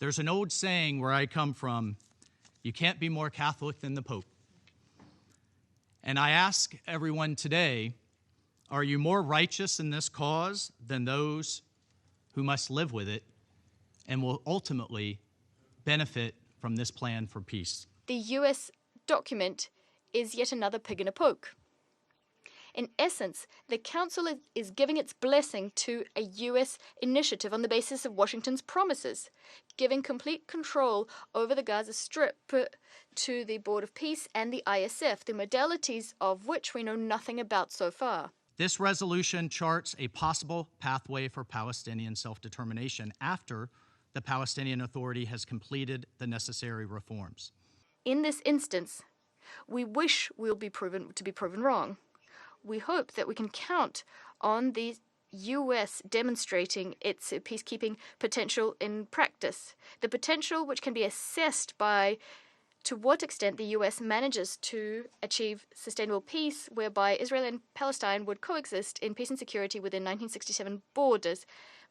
There's an old saying where I come from, you can't be more Catholic than the Pope. And I ask everyone today, are you more righteous in this cause than those who must live with it and will ultimately benefit from this plan for peace? The US document is yet another pig in a poke. In essence, the Council is giving its blessing to a US initiative on the basis of Washington's promises, giving complete control over the Gaza Strip to the Board of Peace and the ISF, the modalities of which we know nothing about so far. This resolution charts a possible pathway for Palestinian self-determination after the Palestinian Authority has completed the necessary reforms. In this instance, we wish we'll be proven wrong. We hope that we can count on the US demonstrating its peacekeeping potential in practice, the potential which can be assessed by to what extent the US manages to achieve sustainable peace, whereby Israel and Palestine would coexist in peace and security within 1967 borders,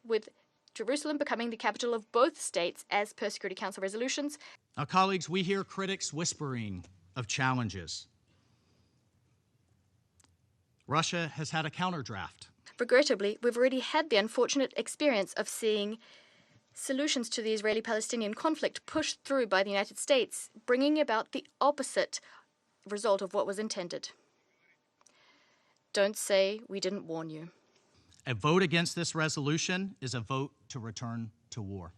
with Jerusalem becoming the capital of both states as per Security Council resolutions. Now, colleagues, we hear critics whispering of challenges. Russia has had a counterdraft. Regrettably, we've already had the unfortunate experience of seeing solutions to the Israeli-Palestinian conflict pushed through by the United States, bringing about the opposite result of what was intended. Don't say we didn't warn you. A vote against this resolution is a vote to return to war.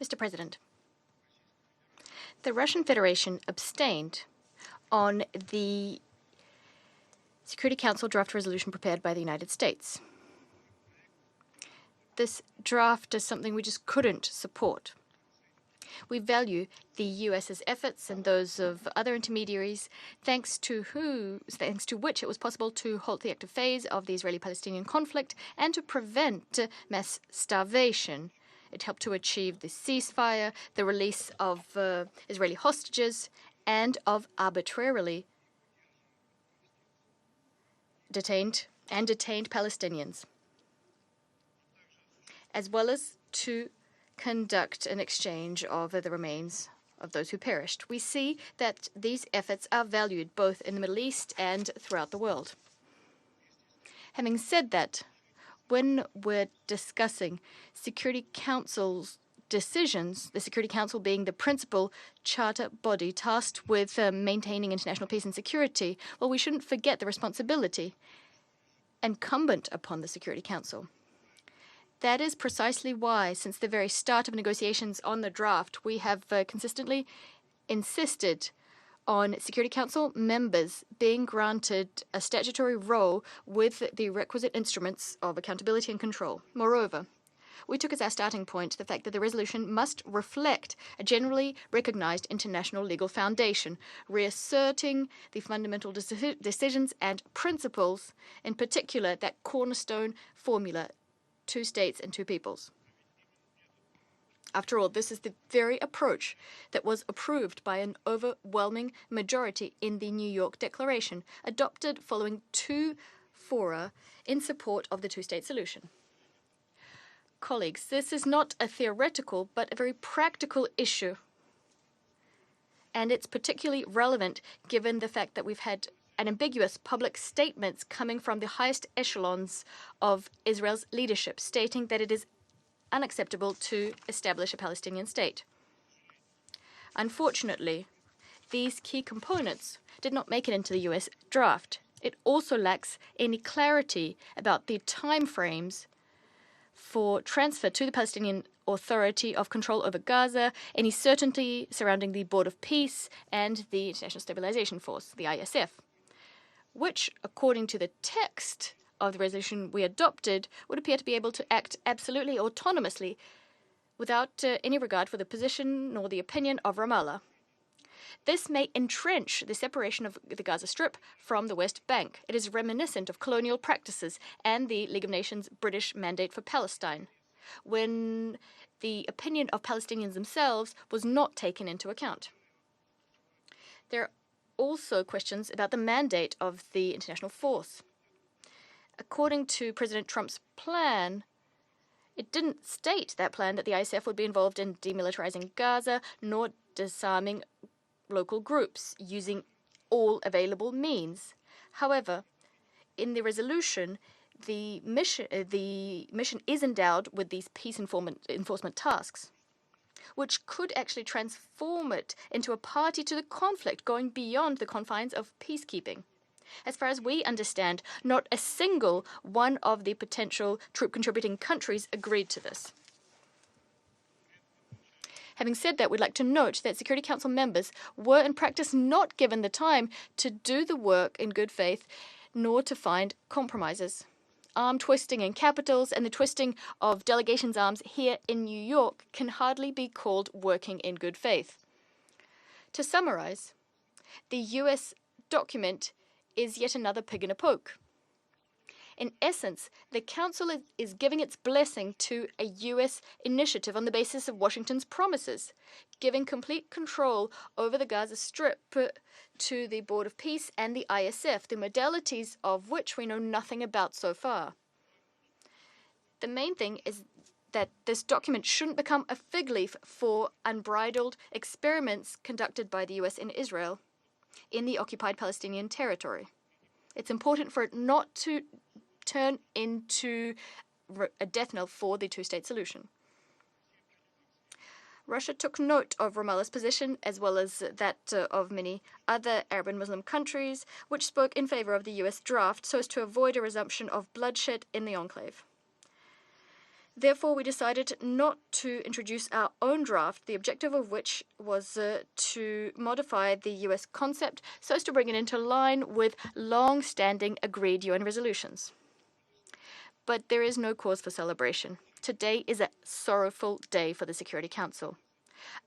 Mr. President, the Russian Federation abstained on the Security Council draft resolution prepared by the United States. This draft is something we just couldn't support. We value the US's efforts and those of other intermediaries, thanks to which it was possible to halt the active phase of the Israeli-Palestinian conflict and to prevent mass starvation. It helped to achieve the ceasefire, the release of Israeli hostages, and of arbitrarily detained Palestinians, as well as to conduct an exchange of the remains of those who perished. We see that these efforts are valued both in the Middle East and throughout the world. Having said that, when we're discussing Security Council's decisions, the Security Council being the principal charter body tasked with maintaining international peace and security, well, we shouldn't forget the responsibility incumbent upon the Security Council. That is precisely why, since the very start of negotiations on the draft, we have consistently insisted on Security Council members being granted a statutory role with the requisite instruments of accountability and control. Moreover, we took as our starting point the fact that the resolution must reflect a generally recognized international legal foundation, reasserting the fundamental decisions and principles, in particular that cornerstone formula, 2 states and 2 peoples. After all, this is the very approach that was approved by an overwhelming majority in the New York Declaration, adopted following 2 fora in support of the 2-state solution. Colleagues, this is not a theoretical but a very practical issue, and it's particularly relevant given the fact that we've had ambiguous public statements coming from the highest echelons of Israel's leadership, stating that it is unacceptable to establish a Palestinian state. Unfortunately, these key components did not make it into the US draft. It also lacks any clarity about the timeframes for transfer to the Palestinian Authority of control over Gaza, any certainty surrounding the Board of Peace and the International Stabilisation Force, the ISF, which, according to the text of the resolution we adopted, would appear to be able to act absolutely autonomously without any regard for the position nor the opinion of Ramallah. This may entrench the separation of the Gaza Strip from the West Bank. It is reminiscent of colonial practices and the League of Nations' British mandate for Palestine, when the opinion of Palestinians themselves was not taken into account. There are also questions about the mandate of the international force. According to President Trump's plan, it didn't state that plan that the ISF would be involved in demilitarizing Gaza, nor disarming local groups using all available means. However, in the resolution, the mission is endowed with these peace enforcement tasks, which could actually transform it into a party to the conflict going beyond the confines of peacekeeping. As far as we understand, not a single one of the potential troop-contributing countries agreed to this. Having said that, we'd like to note that Security Council members were in practice not given the time to do the work in good faith, nor to find compromises. Arm twisting in capitals and the twisting of delegations' arms here in New York can hardly be called working in good faith. To summarize, the U.S. document is yet another pig in a poke. In essence, the Council is giving its blessing to a U.S. initiative on the basis of Washington's promises, giving complete control over the Gaza Strip to the Board of Peace and the ISF, the modalities of which we know nothing about so far. The main thing is that this document shouldn't become a fig leaf for unbridled experiments conducted by the U.S. in Israel in the occupied Palestinian territory. It's important for it not to turn into a death knell for the two-state solution. Russia took note of Ramallah's position, as well as that of many other Arab and Muslim countries, which spoke in favor of the U.S. draft so as to avoid a resumption of bloodshed in the enclave. Therefore, we decided not to introduce our own draft, the objective of which was to modify the U.S. concept so as to bring it into line with long-standing agreed UN resolutions. But there is no cause for celebration. Today is a sorrowful day for the Security Council.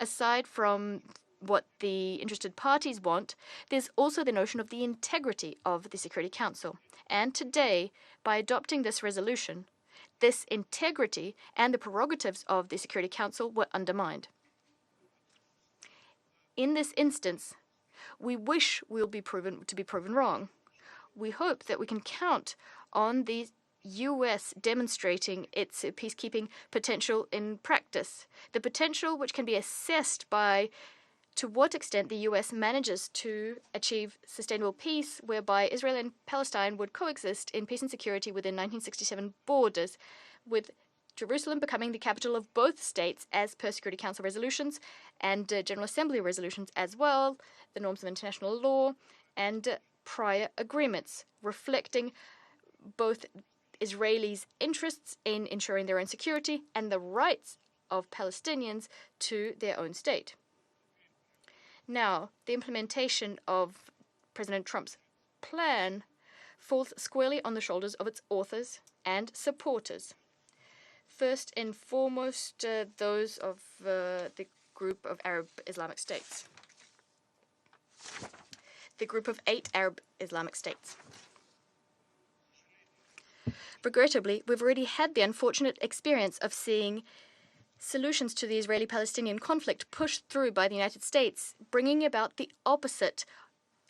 Aside from what the interested parties want, there's also the notion of the integrity of the Security Council. And today, by adopting this resolution, this integrity and the prerogatives of the Security Council were undermined. In this instance, we wish we'll be proven wrong. We hope that we can count on the U.S. demonstrating its peacekeeping potential in practice, the potential which can be assessed by to what extent the U.S. manages to achieve sustainable peace, whereby Israel and Palestine would coexist in peace and security within 1967 borders, with Jerusalem becoming the capital of both states as per Security Council resolutions and General Assembly resolutions as well, the norms of international law, and prior agreements, reflecting both Israelis' interests in ensuring their own security and the rights of Palestinians to their own state. Now, the implementation of President Trump's plan falls squarely on the shoulders of its authors and supporters. First and foremost, those of the group of Arab Islamic states. The group of 8 Arab Islamic states. Regrettably, we've already had the unfortunate experience of seeing solutions to the Israeli-Palestinian conflict pushed through by the United States, bringing about the opposite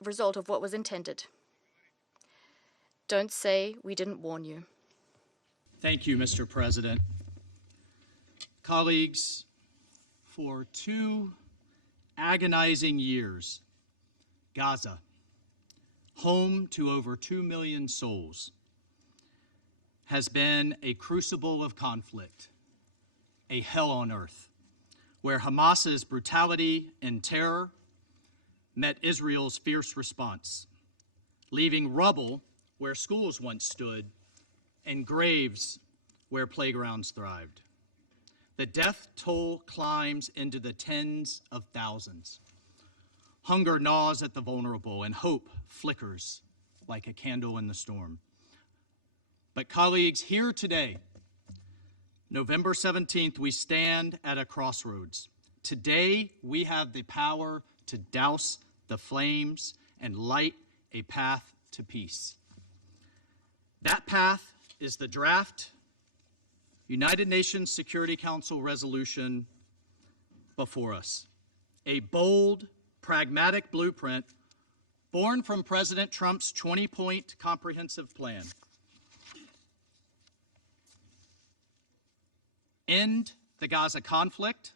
result of what was intended. Don't say we didn't warn you. Thank you, Mr. President. Colleagues, for 2 agonizing years, Gaza, home to over 2 million souls, has been a crucible of conflict, a hell on earth, where Hamas's brutality and terror met Israel's fierce response, leaving rubble where schools once stood and graves where playgrounds thrived. The death toll climbs into the tens of thousands. Hunger gnaws at the vulnerable, and hope flickers like a candle in the storm. But colleagues, here today, November 17th, we stand at a crossroads. Today, we have the power to douse the flames and light a path to peace. That path is the draft United Nations Security Council resolution before us. A bold, pragmatic blueprint born from President Trump's 20-point comprehensive plan. End the Gaza conflict,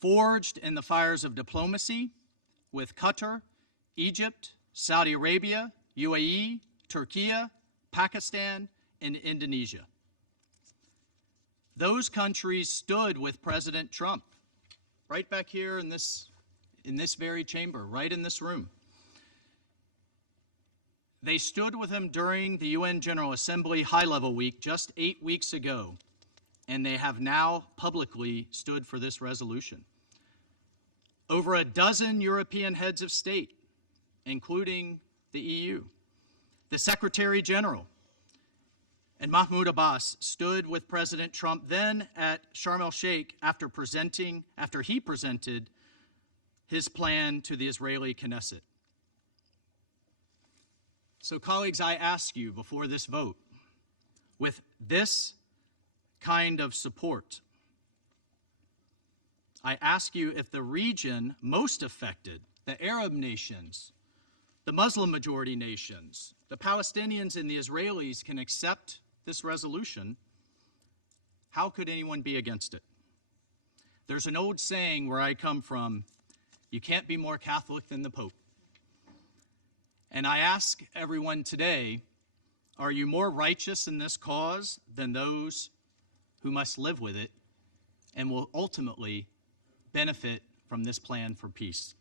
forged in the fires of diplomacy with Qatar, Egypt, Saudi Arabia, UAE, Turkey, Pakistan, and Indonesia. Those countries stood with President Trump right back here in this very chamber, right in this room. They stood with him during the UN General Assembly High-Level Week just 8 weeks ago, and they have now publicly stood for this resolution. Over a dozen European heads of state, including the EU, the Secretary General, and Mahmoud Abbas stood with President Trump then at Sharm el-Sheikh after he presented his plan to the Israeli Knesset. So, colleagues, I ask you before this vote, with this kind of support, I ask you if the region most affected, the Arab nations, the Muslim majority nations, the Palestinians and the Israelis can accept this resolution, how could anyone be against it? There's an old saying where I come from, you can't be more Catholic than the Pope. And I ask everyone today, are you more righteous in this cause than those who must live with it and will ultimately benefit from this plan for peace?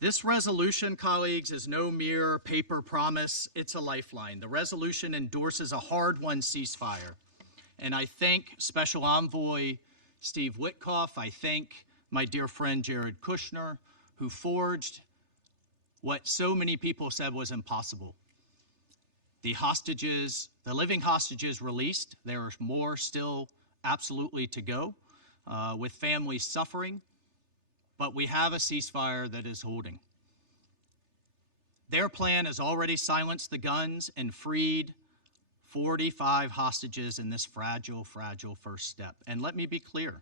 This resolution, colleagues, is no mere paper promise, it's a lifeline. The resolution endorses a hard-won ceasefire. And I thank Special Envoy Steve Witkoff, I thank my dear friend Jared Kushner, who forged what so many people said was impossible. The hostages, the living hostages released, there are more still absolutely to go, with families suffering, but we have a ceasefire that is holding. Their plan has already silenced the guns and freed 45 hostages in this fragile, fragile first step. And let me be clear,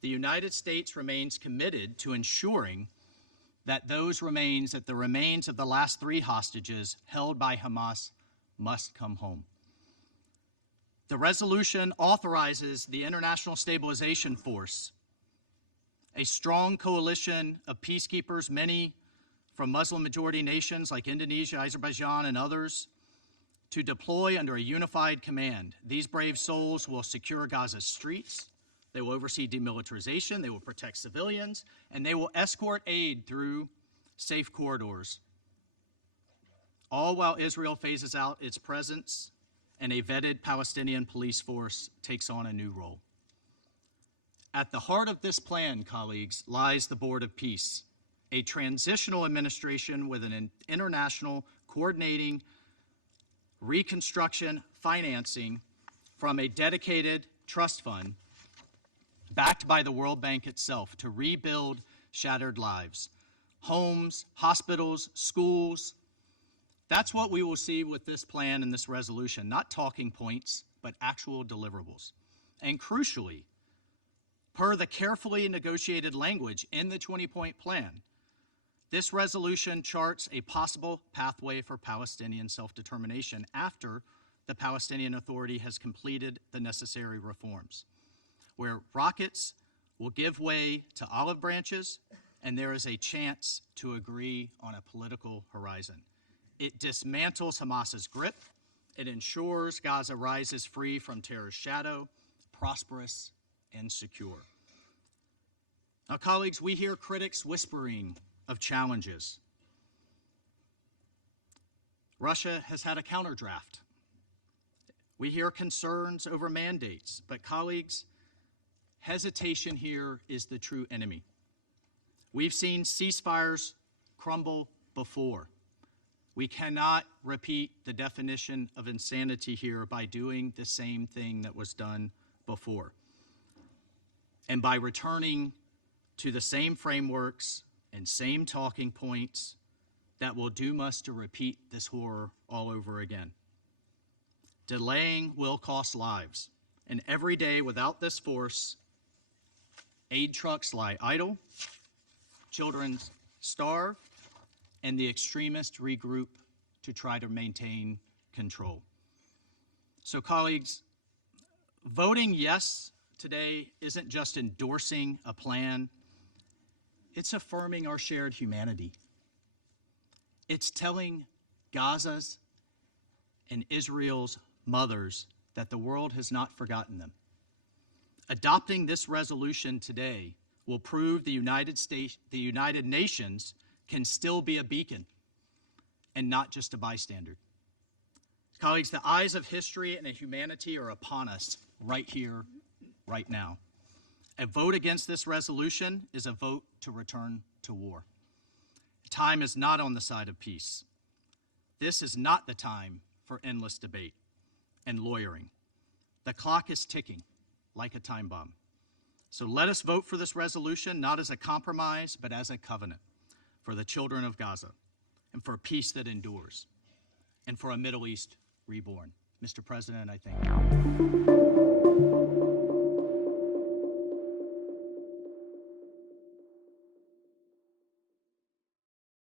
the United States remains committed to ensuring that the remains of the last 3 hostages held by Hamas must come home. The resolution authorizes the International Stabilization Force, a strong coalition of peacekeepers, many from Muslim-majority nations like Indonesia, Azerbaijan, and others, to deploy under a unified command. These brave souls will secure Gaza's streets, they will oversee demilitarization, they will protect civilians, and they will escort aid through safe corridors, all while Israel phases out its presence and a vetted Palestinian police force takes on a new role. At the heart of this plan, colleagues, lies the Board of Peace, a transitional administration with an international coordinating reconstruction financing from a dedicated trust fund backed by the World Bank itself to rebuild shattered lives, homes, hospitals, schools. That's what we will see with this plan and this resolution, not talking points, but actual deliverables. And crucially, per the carefully negotiated language in the 20-point plan, this resolution charts a possible pathway for Palestinian self-determination after the Palestinian Authority has completed the necessary reforms, where rockets will give way to olive branches and there is a chance to agree on a political horizon. It dismantles Hamas's grip. It ensures Gaza rises free from terror's shadow, prosperous and secure. Now, colleagues, we hear critics whispering of challenges. Russia has had a counterdraft. We hear concerns over mandates, but colleagues, hesitation here is the true enemy. We've seen ceasefires crumble before. We cannot repeat the definition of insanity here by doing the same thing that was done before, and by returning to the same frameworks and same talking points that will doom us to repeat this horror all over again. Delaying will cost lives, and every day without this force Aid trucks lie idle, children starve, and the extremists regroup to try to maintain control. So, colleagues, voting yes today isn't just endorsing a plan, it's affirming our shared humanity. It's telling Gaza's and Israel's mothers that the world has not forgotten them. Adopting this resolution today will prove the United Nations can still be a beacon and not just a bystander. Colleagues, the eyes of history and humanity are upon us right here, right now. A vote against this resolution is a vote to return to war. Time is not on the side of peace. This is not the time for endless debate and lawyering. The clock is ticking like a time bomb. So let us vote for this resolution, not as a compromise, but as a covenant for the children of Gaza and for peace that endures and for a Middle East reborn. Mr. President, I thank you.